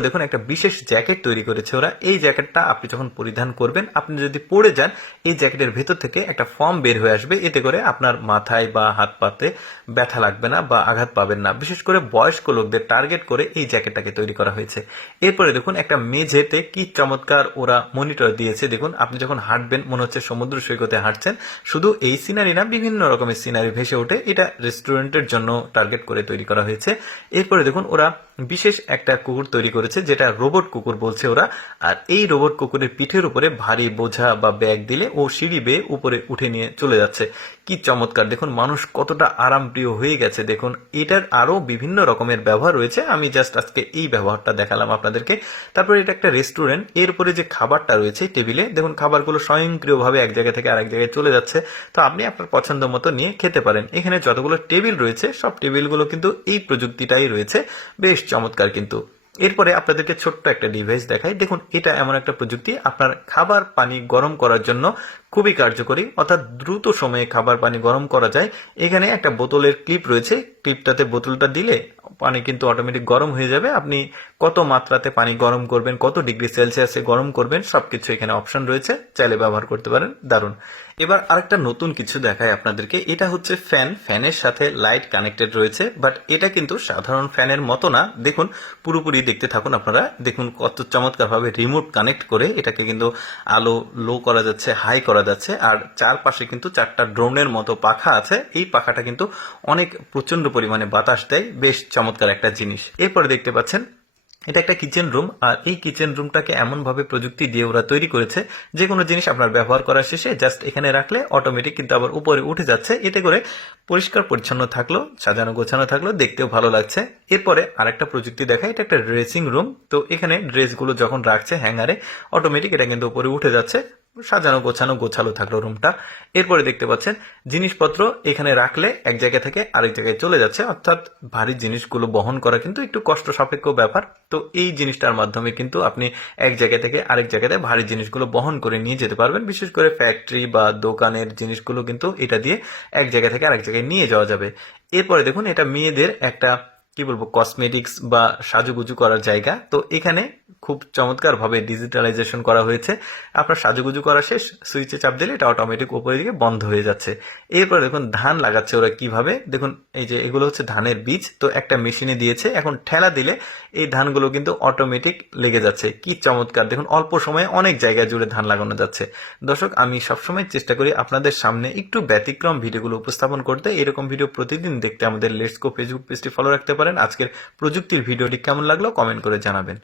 দেখুন একটা বিশেষ জ্যাকেট তৈরি করেছে ওরা। এই জ্যাকেটটা আপনি যখন পরিধান করবেন, আপনি যদি পড়ে যান, এই জ্যাকেটের ভেতর থেকে একটা ফর্ম বের হয়ে আসবে, এতে করে আপনার মাথায় বা হাত পাতে ব্যথা লাগবে না বা আঘাত পাবেন না। বিশেষ করে বয়স্ক লোকদের টার্গেট করে এই জ্যাকেটটাকে তৈরি করা হয়েছে। এরপরে দেখুন একটা মেঝেতে কি চমৎকার ওরা মনিটর দিয়েছে। দেখুন আপনি যখন হাঁটবেন মনে হচ্ছে সমুদ্র সৈকতে হাঁটছেন। শুধু এই সিনারি না, বিভিন্ন রকমের সিনারি ভেসে ওঠে। এটা রেস্টুরেন্টের জন্য টার্গেট করে তৈরি করা হয়েছে। এরপরে দেখুন ওরা বিশেষ একটা কুকুর তৈরি করেছে, যেটা রোবট কুকুর বলছে ওরা। আর এই রোবট কুকুরের পিঠের উপরে ভারী বোঝা বা ব্যাগ দিলে ও সিঁড়ি বেয়ে উপরে উঠে নিয়ে চলে যাচ্ছে। কি চমৎকার! দেখুন মানুষ কতটা আরামপ্রিয় হয়ে গেছে। দেখুন এটার আরো বিভিন্ন রকমের ব্যবহার রয়েছে, আমি জাস্ট আজকে এই ব্যবহারটা দেখালাম আপনাদেরকে। তারপরে এটা একটা রেস্টুরেন্ট। এর উপরে যে খাবারটা রয়েছে টেবিলে, দেখুন খাবারগুলো স্বয়ংক্রিয়ভাবে এক জায়গা থেকে আরেক জায়গায় চলে যাচ্ছে। তো আপনি আপনার পছন্দ মতো নিয়ে খেতে পারেন। এখানে যতগুলো টেবিল রয়েছে সব টেবিলগুলো কিন্তু এই প্রযুক্তিটাই রয়েছে। বেশ চমৎকার কিন্তু। এরপরে আপনাদেরকে ছোট্ট একটা ডিভাইস দেখাই। দেখুন এটা এমন একটা প্রযুক্তি, আপনার খাবার পানি গরম করার জন্য খুবই কার্যকরী, অর্থাৎ দ্রুত সময়ে খাবার পানি গরম করা যায়। এখানে একটা বোতলের ক্লিপ রয়েছে, ক্লিপটাতে বোতলটা দিলে পানি কিন্তু অটোমেটিক গরম হয়ে যাবে। আপনি কত মাত্রাতে পানি গরম করবেন, কত ডিগ্রি সেলসিয়াসে গরম করবেন, সবকিছু এখানে অপশন রয়েছে, চাইলে ব্যবহার করতে পারেন। দারুণ। এবার আরেকটা নতুন কিছু দেখায় আপনাদেরকে। এটা হচ্ছে ফ্যান। ফ্যানের সাথে লাইট কানেক্টেড রয়েছে, বাট এটা কিন্তু সাধারণ ফ্যানের মতো না। দেখুন পুরোপুরি দেখতে থাকুন আপনারা। দেখুন কত চমৎকার ভাবে রিমোট কানেক্ট করে এটাকে কিন্তু আলো লো করা যাচ্ছে, হাই করা যাচ্ছে। আর চারপাশে কিন্তু 4টা ড্রোনের মতো পাখা আছে। এই পাখাটা কিন্তু অনেক প্রচন্ড পরিমাণে বাতাস দেয়। বেশ চমৎকার একটা জিনিস। এরপরে দেখতে পাচ্ছেন এটা একটা কিচেন রুম। আর এই কিচেন রুমটাকে এমন ভাবে প্রযুক্তি দিয়ে ওরা তৈরি করেছে, যে কোনো জিনিস আপনার ব্যবহার করার শেষে জাস্ট এখানে রাখলে অটোমেটিক কিন্তু আবার উপরে উঠে যাচ্ছে। এতে করে পরিষ্কার পরিচ্ছন্ন থাকলো, সাজানো গোছানো থাকলো, দেখতেও ভালো লাগছে। এরপরে আরেকটা প্রযুক্তি দেখায়। এটা একটা ড্রেসিং রুম। তো এখানে ড্রেসগুলো যখন রাখছে হ্যাঙ্গারে, অটোমেটিক এটা কিন্তু উপরে উঠে যাচ্ছে, সাজানো গোছানো গোছালো থাকলো রুমটা। এরপরে দেখতে পাচ্ছেন জিনিসপত্র এখানে রাখলে এক জায়গা থেকে আরেক জায়গায় চলে যাচ্ছে, অর্থাৎ ভারী জিনিসগুলো বহন করা কিন্তু একটু কষ্ট সাপেক্ষ ব্যাপার। তো এই জিনিসটার মাধ্যমে কিন্তু আপনি এক জায়গা থেকে আরেক জায়গাতে ভারী জিনিসগুলো বহন করে নিয়ে যেতে পারবেন। বিশেষ করে ফ্যাক্টরি বা দোকানের জিনিসগুলো কিন্তু এটা দিয়ে এক জায়গা থেকে আরেক জায়গায় নিয়ে যাওয়া যাবে। এরপরে দেখুন এটা মেয়েদের একটা কি বলবো কসমেটিক্স বা সাজুগুজু করার জায়গা। তো এখানে খুব চমৎকার ভাবে ডিজিটালাইজেশন করা হয়েছে। আপনার সাজুগুজু করা শেষ, সুইচে চাপ দিলে এটা অটোমেটিক উপরে দিকে বন্ধ হয়ে যাচ্ছে। এরপর দেখুন ধান লাগাচ্ছে ওরা কিভাবে। দেখুন এই যে এগুলো হচ্ছে ধানের বীজ। তো একটা মেশিনে দিয়েছে, এখন ঠেলা দিলে এই ধানগুলো কিন্তু অটোমেটিক লেগে যাচ্ছে। কি চমৎকার! দেখুন অল্প সময়ে অনেক জায়গা জুড়ে ধান লাগানো যাচ্ছে। দর্শক আমি সবসময় চেষ্টা করি আপনাদের সামনে একটু ব্যতিক্রম ভিডিওগুলো উপস্থাপন করতে। এরকম ভিডিও প্রতিদিন দেখতে আমাদের লেটস গো ফেসবুক পেজটি ফলো রাখতে পারেন। আজকের প্রযুক্তির ভিডিওটি কেমন লাগলো কমেন্ট করে জানাবেন।